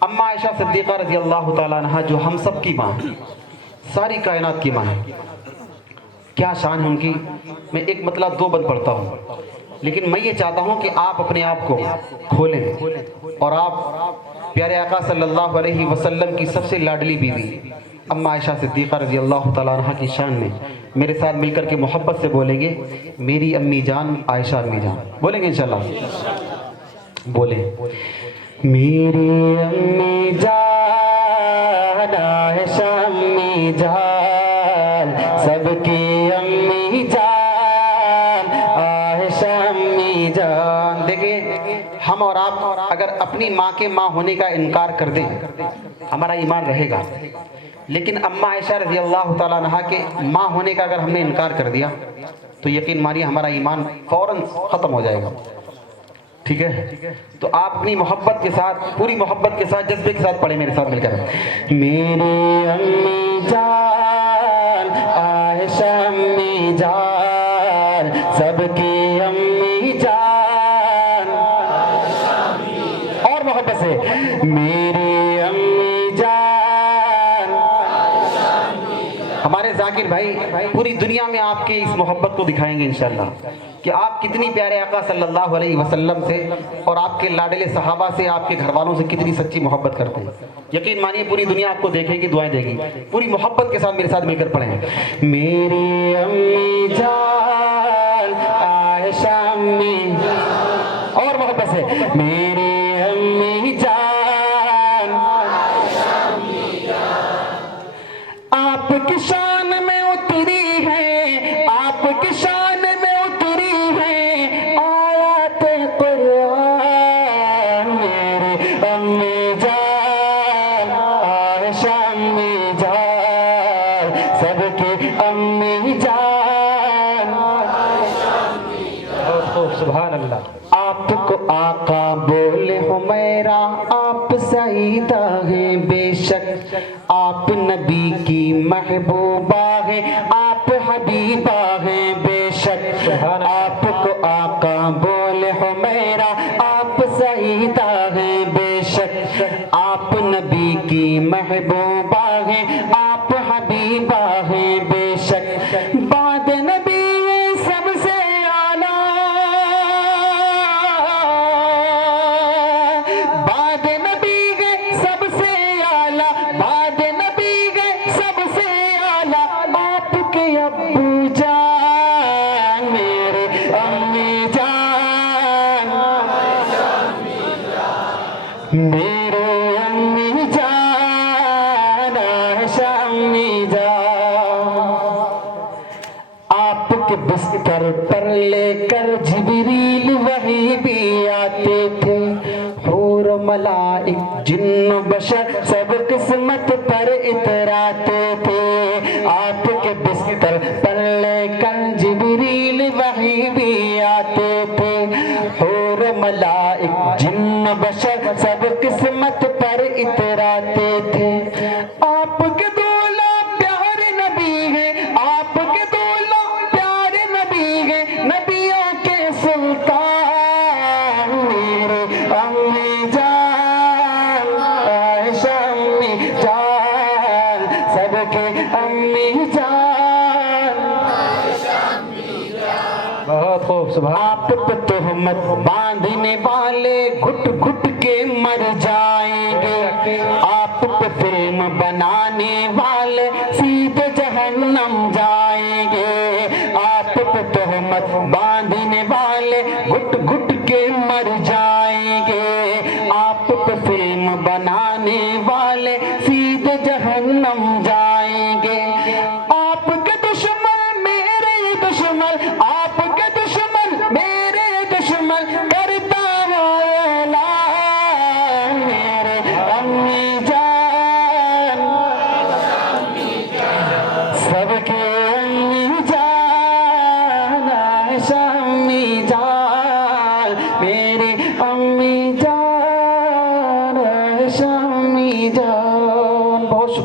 اما عائشہ صدیقہ رضی اللہ تعالیٰ عنہ جو ہم سب کی ماں، ساری کائنات کی ماں ہے، کیا شان ہے ان کی. میں ایک مطلب 2 بند پڑھتا ہوں، لیکن میں یہ چاہتا ہوں کہ آپ اپنے آپ کو کھولیں اور آپ پیارے آقا صلی اللہ علیہ وسلم کی سب سے لاڈلی بیوی اما عائشہ صدیقہ رضی اللہ تعالیٰ عنہ کی شان میں میرے ساتھ مل کر کے محبت سے بولیں گے، میری امی جان عائشہ امی جان. بولیں گے انشاءاللہ؟ بولیں. میری امی جان عائشہ امی جان، سب کی امی جان عائشہ امی جان. دیکھیں، ہم اور آپ اگر اپنی ماں کے ماں ہونے کا انکار کر دیں ہمارا ایمان رہے گا، لیکن اما عائشہ رضی اللہ تعالیٰ عنہ کے ماں ہونے کا اگر ہم نے انکار کر دیا تو یقین مانیے ہمارا ایمان فوراً ختم ہو جائے گا. ٹھیک ہے؟ تو آپ اپنی محبت کے ساتھ، پوری محبت کے ساتھ، جذبے کے ساتھ پڑھیں میرے ساتھ مل کر. میری امی جان عائشہ امی جان، سب کی امی جان. اور محبت سے، میری امی جان. ہمارے ذاکر بھائی پوری دنیا میں آپ کی اس محبت کو دکھائیں گے انشاءاللہ کہ آپ کتنی پیارے آقا صلی اللہ علیہ وسلم سے اور آپ کے لاڈلے صحابہ سے، آپ کے گھر والوں سے کتنی سچی محبت کرتے ہیں. یقین مانیے پوری دنیا آپ کو دیکھے گی، دعائیں دے گی. پوری محبت کے ساتھ میرے ساتھ مل کر پڑھیں. میری امی جان عائشہ امی. اور محبت سے، میری امی جان آپ کی شان میں اتری ہے، آپ کی شان میں اتری ہے آیات قرآن. میری امی جان عائشہ امی جان، سب کی امی جان. سبحان اللہ. آپ کو آقا بولے حمیرہ، آپ سعیدہ ہیں بے شک، آپ نبی کی محبوبہ ہیں، آپ حبیبہ ہیں بے شک. آپ کو آقا بولے حمیرہ، آپ سعیدہ ہیں بے شک، آپ نبی کی محبوبہ ہیں، آپ حبیبہ ہیں بے شک. بعد نبی سب سے اعلیٰ، بعد نبی گئے سب سے اعلیٰ، بعد نبی گئے سب سے اعلیٰ آپ کے ابو جان. میرے امی جان، میرے امی جان عائشہ امی جان. آپ کے بستر پر لے کر جبریل وحی بھی آتے تھے، حور و ملائک جن و بشر سب قسمت پر اتراتے تھے. آپ کے بستر پر لے کر جبریل وحی بھی آتے تھے، حور و ملائک جن و بشر سب قسمت پر اتراتے تھے. آپ کے دولہ پیارے نبی ہیں، آپ کے دولہ پیارے نبی ہیں، نبیوں کے سلطان. میرے امی جان عائشہ امی جان، سب کے امی جان. بہت خوب. سبحان. آپ پہ تہمت باندھنے والے گھٹ گھٹ کے مر جائیں گے، آپ پہ فلم بنانے والے سیدھے جہنم جائیں گے. آپ پہ تہمت باندھنے والے گھٹ گھٹ کے مر جائیں گے، آپ پہ فلم بنانے والے سیدھے جہنم جائیں گے. آپ کے دشمن میرے دشمن، آپ کے دشمن میرے دشمن کرتا ہے اعلان. میرے امی جان، سب کے